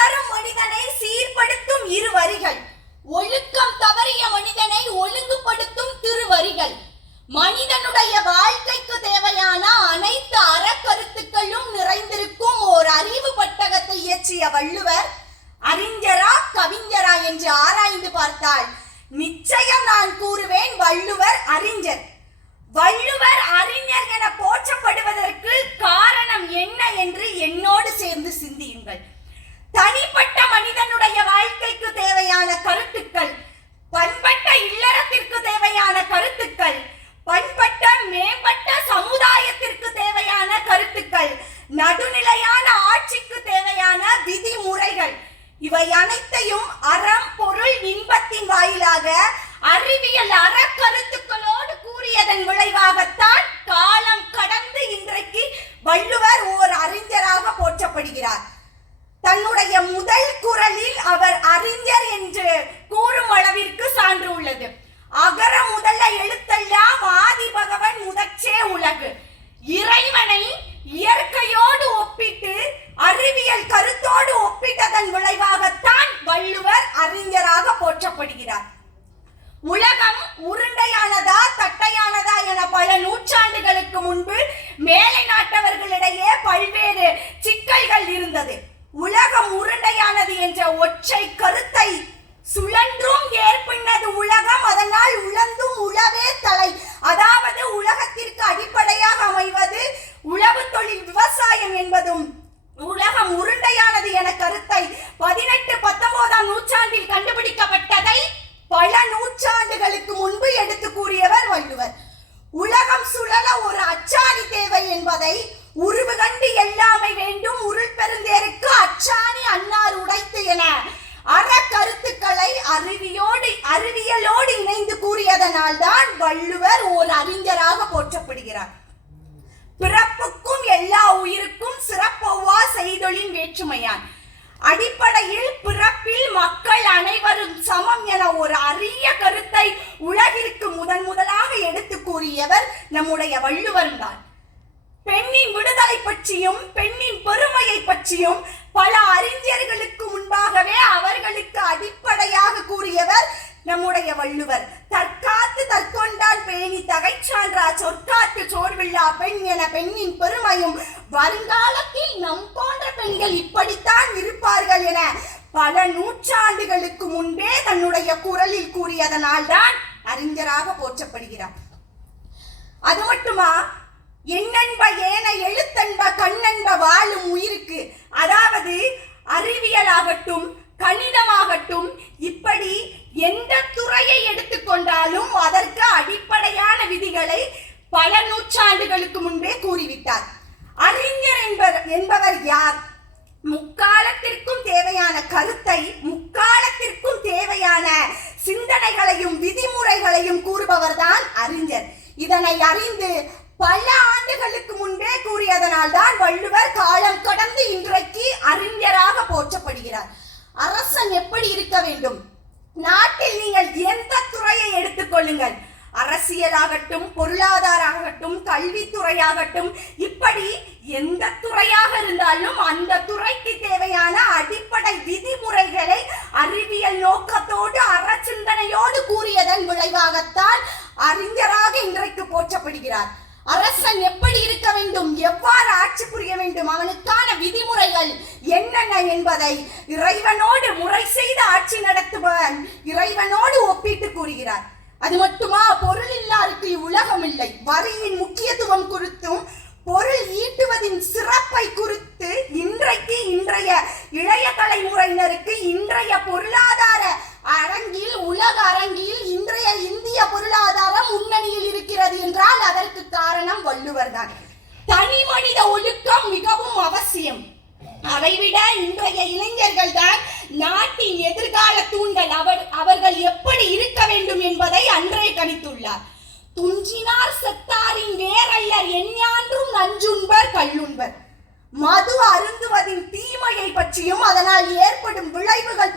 தரும் மனிதனை சீர்படுத்தும் இரு வரிகள், ஒழுக்கம் தவறிய மனிதனை ஒழுங்குபடுத்தும் திருவரிகள். மனிதனுடைய வாழ்க்கைக்கு தேவையான அனைத்து அறக்கருத்துக்களும் நிறைந்திருக்கும் ஓர் அறிவு பட்டகத்தை இயற்றிய வள்ளுவர் அறிஞரா கவிஞரா என்று ஆராய்ந்து பார்த்தால் நிச்சயம் நான் கூறுவேன், வள்ளுவர் அறிஞர். வள்ளுவர் அறிஞர் என போற்றப்படுவதற்கு காரணம் என்ன என்று என்னோடு சேர்ந்து சிந்தியுங்கள். தனிப்பட்ட மனிதனுடைய வாழ்க்கைக்கு தேவையான கருத்துக்கள், பண்பட்ட இல்லறத்திற்கு தேவையான கருத்துக்கள், பண்பட்ட மேம்பட்ட சமுதாயத்திற்கு தேவையான கருத்துக்கள், நடுநிலையான ஆட்சிக்கு தேவையான விதிமுறைகள், இவை அனைத்தையும் அறம் பொருள் இன்பத்தின் வாயிலாக அறிவியல் அறக்கருத்துக்களோடு கூறியதன் விளைவாகத்தான் காலம் கடந்து இன்றைக்கு வள்ளுவர் ஓர் அறிஞராக போற்றப்படுகிறார். தன்னுடைய முதல் குறளில் அவர் அறிஞர் என்று கூறும் அளவிற்கு சான்று உள்ளது. அகர முதல எழுத்தெல்லாம் ஆதி பகவன் முதற்றே உலகு. இறைவனை இயற்கையோடு ஒப்பிட்டு அறிவியல் கருத்தோடு ஒப்பிட்டதன் விளைவாகத்தான் வள்ளுவர் அறிஞராக போற்றப்படுகிறார். உலகம் உருண்டையானதா தட்டையானதா என பல நூற்றாண்டுகளுக்கு முன்பு மேலை நாட்டவர்களிடையே பல்வேறு சிக்கல்கள் இருந்தது. உலகம் உருண்டையானது என்ற ஒற்றை கருத்தை சுழன்றும் ஏற்பின்னது உலகம், அதனால் உழந்தும் உழவே தலை. அதாவது உலகத்திற்கு அடிப்படையாக அமைவது உழவு தொழில் விவசாயம் என்பதும் உலகம் உருண்டையானது என கருத்தை 18-19ஆம் நூற்றாண்டில் கண்டுபிடிக்கப்பட்டதை பல நூற்றாண்டுகளுக்கு முன்பு எடுத்து கூறியவர் வள்ளுவர். உலகம் சுழல ஒரு அச்சாணி தேவை என்பதை உருவு கண்டு எல்லாமை வேண்டும் உருள் பெருந்தேருக்கு அச்சாணி அன்னார் உடைத்து என அறக்கருத்துக்களை அறிவியலோடு இணைந்து கூறியதனால் தான் வள்ளுவர் ஓர் அறிஞராக போற்றப்படுகிறார். பிறப்புக்கும் எல்லா உயிருக்கும் சிறப்பொவ்வா செய்தொழின் வேற்றுமையான். அடிப்படையில் பிறப்பில் மக்கள் அனைவரும் சமம் என ஒரு அரிய கருத்தை உலகிற்கு முதலாக எடுத்து கூறியவர் நம்முடைய வள்ளுவர் தான். பெண்ணின் விடுதலை பற்றியும் பெண்ணின் பெருமையை பற்றியும் பல அறிஞர்களுக்கு முன்பாகவே அவர்களுக்கு அடிப்படையாக கூறியவர் நம்முடைய வள்ளுவர். தற்காத்து தற்கொண்டால் பேணி தகைச்சான்றா சொற்காத்து சோர்வில்லா பெண் என பெண்ணின் பெருமையும் வருங்காலத்தில் நம் போன்ற பெண்கள் இப்படித்தான் இருப்பார்கள் என பல நூற்றாண்டுகளுக்கு முன்பே தன்னுடைய குரலில் கூறியதனால் தான் அறிஞராக போற்றப்படுகிறார். அது மட்டுமா, எண்ணென்ப ஏன எழுத்தென்ப கண்ணென்ப வாழும் உயிருக்கு, அதாவது அறிவியலாகட்டும் கணிதமாகட்டும் இப்படி எந்த துறையை எடுத்துக்கொண்டாலும் அதற்கு அடிப்படையான விதிகளை பல நூற்றாண்டுகளுக்கு முன்பே கூறிவிட்டார். அறிஞர் என்பவர் யார்? முக்காலத்திற்கும் தேவையான கருத்தை, முக்காலத்திற்கும் தேவையான சிந்தனைகளையும் விதிமுறைகளையும் கூறுபவர் தான் அறிஞர். இதனை அறிந்து பல ஆண்டுகளுக்கு முன்பே கூறியதனால் தான் வள்ளுவர் காலம் கடந்து இன்றைக்கு அறிஞராக போற்றப்படுகிறார். அரசன் எப்படி இருக்க வேண்டும்? நாட்டில் நீங்கள் எந்த துறையை எடுத்துக்கொள்ளுங்கள், அரசியலாகட்டும் பொருளாதாரமாகட்டும் கல்வித்துறையாகட்டும் இப்படி எந்த துறையாக இருந்தாலும் அந்த துறைக்கு தேவையான அடிப்படை விதிமுறைகளை அறிவியல் நோக்கத்தோடு அறச்சிந்தனையோடு கூறியதன் விளைவாகத்தான் அறிஞராக இன்றைக்கு போற்றப்படுகிறார். அரசன் எப்படி இருக்க வேண்டும், எவ்வாறு ஆட்சி புரிய வேண்டும், அவனுக்கான விதிமுறைகள் என்னென்ன என்பதை இறைவனோடு முறை செய்து ஆட்சி நடத்துபவன் இறைவனோடு ஒப்பிட்டு கூறுகிறார். அது மட்டுமா, பொருள் இல்லாருக்கு இவ்வுலகம் இல்லை. வரியின் முக்கியத்துவம் குறித்தும் பொருள் ஈட்டுவதின் சிறப்பை குறித்து இன்றைய இளைய தலைமுறையினருக்கு இன்றைய பொருளாதார அரங்கில் உலக அரங்கில் இன்றைய இந்திய பொருளாதாரம் முன்னணியில் இருக்கிறது என்றால் அதற்கு காரணம் வள்ளுவர் தான். தனி மனித ஒழுக்கம் மிகவும் அவசியம். அதைவிட இன்றைய இளைஞர்கள் தான் நாட்டின் எதிர்கால தூண்கள். அவர்கள் எப்படி இருக்க வேண்டும் என்பதை அன்றே கணித்துள்ளார். துஞ்சினார் செத்தாரின் வேறல்லர் எஞ்ஞான்றும் நஞ்சுண்பர் கள்ளுண்பர். மது அருந்துவதின் தீமையை பற்றியும் அதனால் ஏற்படும் விளைவுகள்